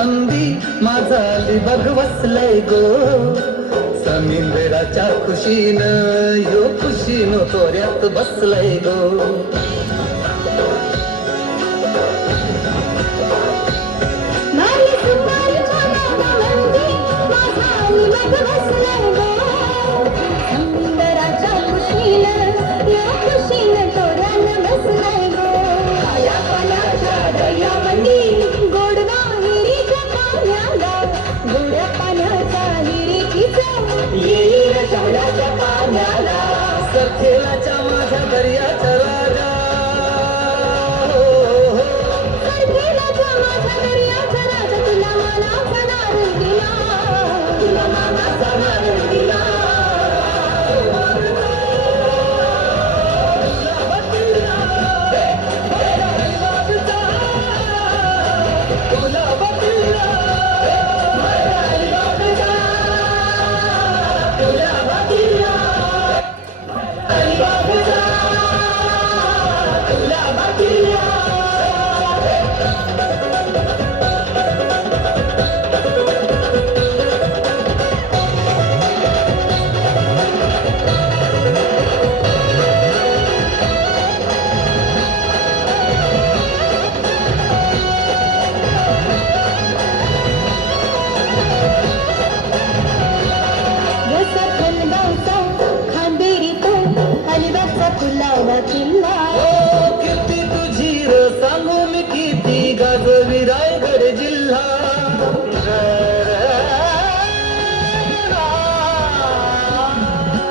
मंदी माझा अलिबाग वसलाय गो समिंदराच्या खुशीनं यो खुशीनो तोऱ्यात बसलाय गो सखेलाच्या माझ्या दर्याचा राजा सखेलाच्या माझ्या दर्याचा राजा तुला मानाचा नारळ दिला तुला मानाचा नारळ दिला किती तुझी र सांगू मी किती गाजवी रायगड जिल्हा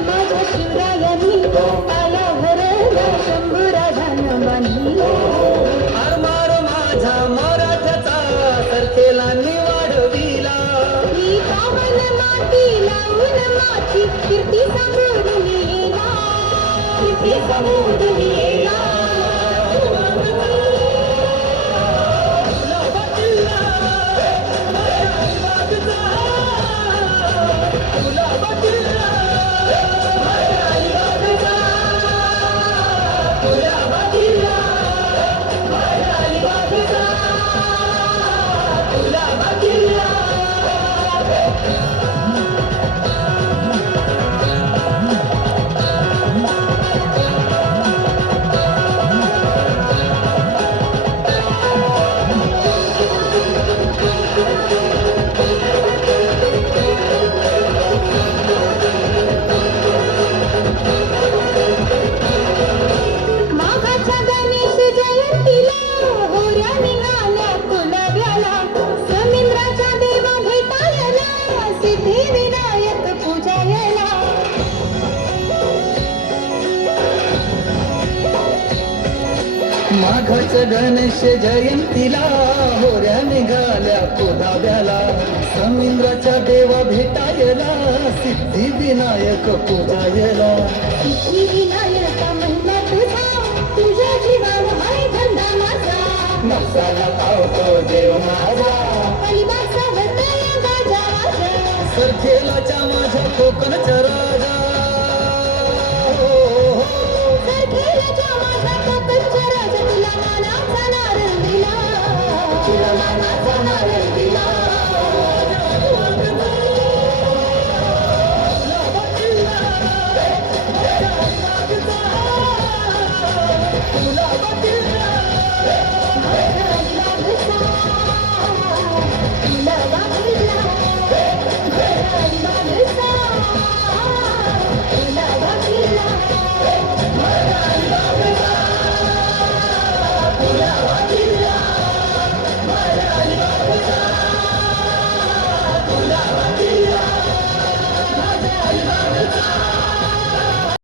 माझ्या शिवरायांनी पायावर शंभू राजानं बांधली आरमार माझ्या मराठ्याचा सरखेलांनी वाढविला ही पावन माती लावून माझी कीर्ती समोरून येला कीर्ती समोरून येला माघाच्या गणेश जयंतीला होऱ्या निघाल्या कोधाव्याला समिंद्राच्या देवा भेटायला सिद्धी विनायक पूजायला सिद्धी विनायक महिमा तुझा तुझ्या जीवावर हाय धंदा माझा नवसाला पावतो देव माझा अलिबागचा वतन गाजा वाजा सरखेलाच्या माझ्या कोकण चरा